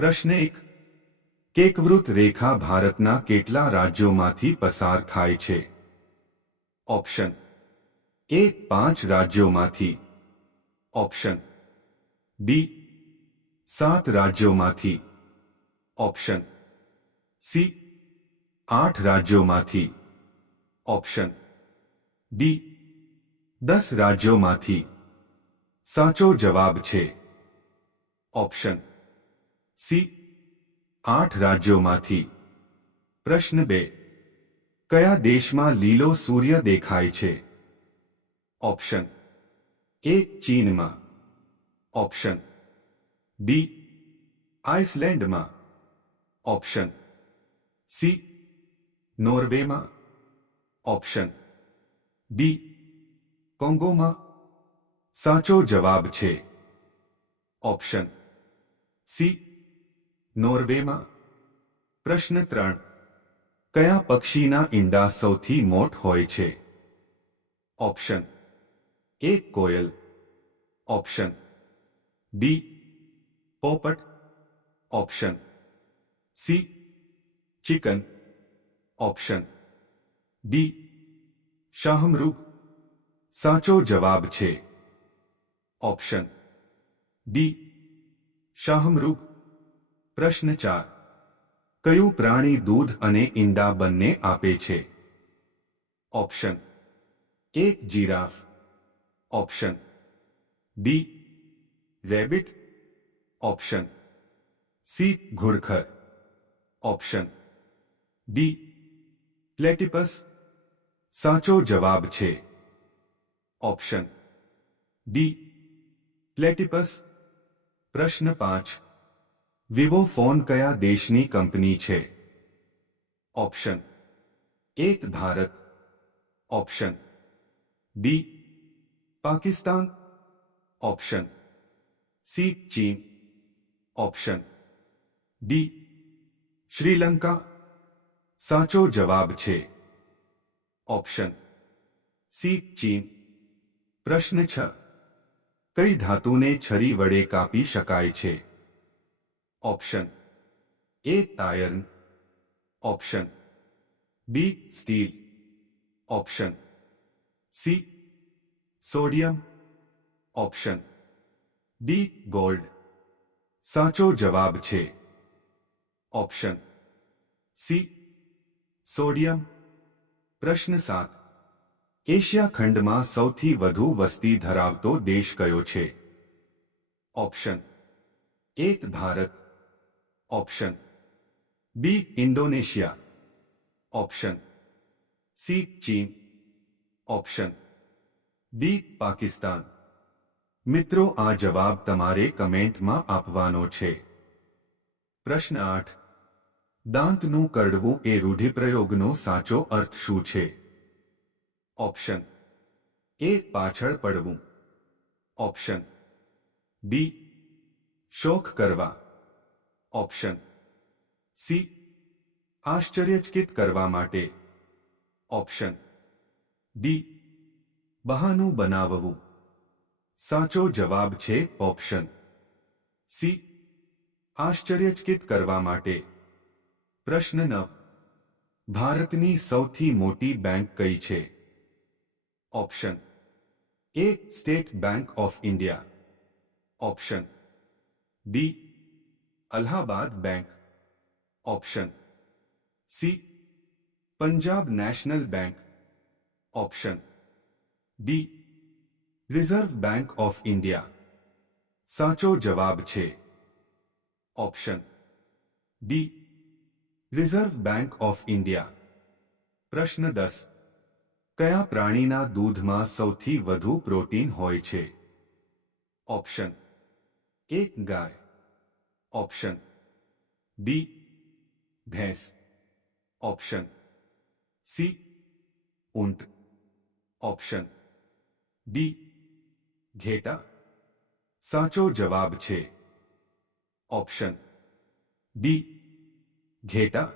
પ્રશ્ન એક કેકવૃત રેખા ભારતના કેટલા રાજ્યોમાંથી પસાર થાય છે ઓપ્શન એ પાંચ રાજ્યોમાંથી ઓપ્શન બી સાત રાજ્યોમાંથી ઓપ્શન સી આઠ રાજ્યોમાંથી ઓપ્શન ડી દસ રાજ્યોમાંથી સાચો જવાબ છે ઓપ્શન સી આઠ રાજ્યોમાંથી પ્રશ્ન બે કયા દેશમાં લીલો સૂર્ય દેખાય છે ઓપ્શન એ ચીનમાં option B આઇસલેન્ડમાં option C નોર્વેમાં option D કોંગોમાં સાચો જવાબ છે ઓપ્શન સી નોર્વેમાં પ્રશ્ન ત્રણ કયા પક્ષીના ઈંડા સૌથી મોટ હોય છે ઓપ્શન એ કોયલ ઓપ્શન બી પોપટ option C chicken option D શાહમૃગ સાચો જવાબ છે ઓપ્શન ડી શાહમૃગ પ્રશ્ન ચાર કયું પ્રાણી દૂધ અને ઈંડા બંને આપે છે option A giraffe option B rabbit option C ઘુડખર option D પ્લેટિપસ સાચો જવાબ છે ઓપ્શન ડી પ્લેટિપસ પ્રશ્ન પાંચ વિવો ફોન કયા દેશની કંપની છે ઓપ્શન એક Bharat option B Pakistan option C ચીન ઓપ્શન ડી શ્રીલંકા સાચો જવાબ છે ઓપ્શન સી ચીન પ્રશ્ન છ કઈ ધાતુને છરી વડે કાપી શકાય છે option A iron option B steel option C sodium option D gold સાચો જવાબ છે ઓપ્શન સી સોડિયમ પ્રશ્ન સાત એશિયા ખંડમાં સૌથી વધુ વસ્તી ધરાવતો દેશ કયો છે ઓપ્શન એક Bharat option B Indonesia option C ચીન ઓપ્શન ડી પાકિસ્તાન મિત્રો આ જવાબ તમારે કમેન્ટમાં આપવાનો છે પ્રશ્ન આઠ દાંતનું કરડવું એ રૂઢિપ્રયોગનો સાચો અર્થ શું છે ઓપ્શન એ પાછળ પડવું ઓપ્શન બી શોખ કરવા ઓપ્શન સી આશ્ચર્યચકિત કરવા માટે ઓપ્શન ડી બહાનું બનાવવું સાચો જવાબ છે ઓપ્શન સી આશ્ચર્યચકિત કરવા માટે પ્રશ્ન નવ ભારતની સૌથી મોટી બેંક કઈ છે option A State Bank of India option B Allahabad Bank option C Punjab National Bank option D Reserve Bank of India સાચો જવાબ છે option D Reserve Bank of India પ્રશ્ન દસ કયા પ્રાણીના દૂધમાં સૌથી વધુ પ્રોટીન હોય છે ઓપ્શન એક ગાય ઓપ્શન બી ભેંસ ઓપ્શન સી ઊંટ ઓપ્શન ડી ઘેટા સાચો જવાબ છે ઓપ્શન ડી ઘેટા